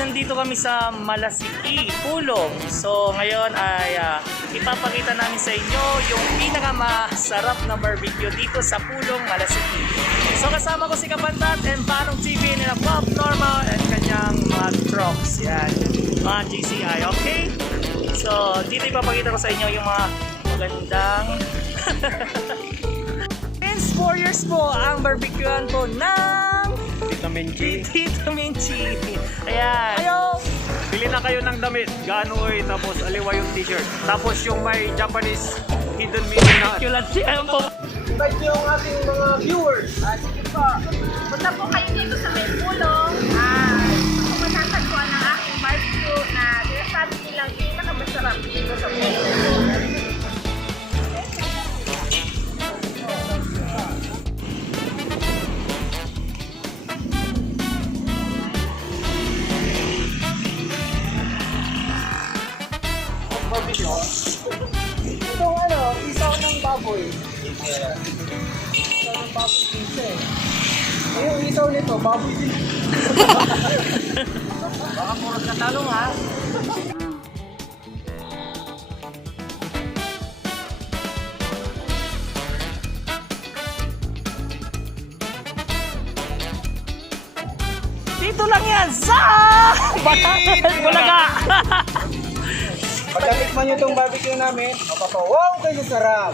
nandito kami sa Malasiki, Pulong. So ngayon ay ipapakita namin sa inyo yung pinakamasarap na barbecue dito sa Pulong, Malasiki. So kasama ko si Kapantat and Panong TV nila Bob Normal and kanyang mga trucks. Yan, mga GCI, okay? So dito ipapakita ko sa inyo yung mga magandang 4 years po ang barbecuean po ng Tita Menchi. Tito Minchi. Ayan. Ayo! Bili na kayo ng damit. Gano'y tapos aliwa yung t-shirt. Tapos yung may Japanese hidden meaning na. Kulat siya po. Invite niyo ang ating mga viewers. Sige po. Punta po kayo dito sa may pulong. Kung masasagpuan ng aking barbecue na sinasabi nilang pinakamasarap dito sa pulong. Itong isaw ng baboy. Isaw ng baboy pizza eh. Yung isaw nito, baboy din. Baka puro katalong ha. Dito lang yan sa Bulaga. Pag natikman nyo itong barbecue namin, mapapawaw kayo sa sarap.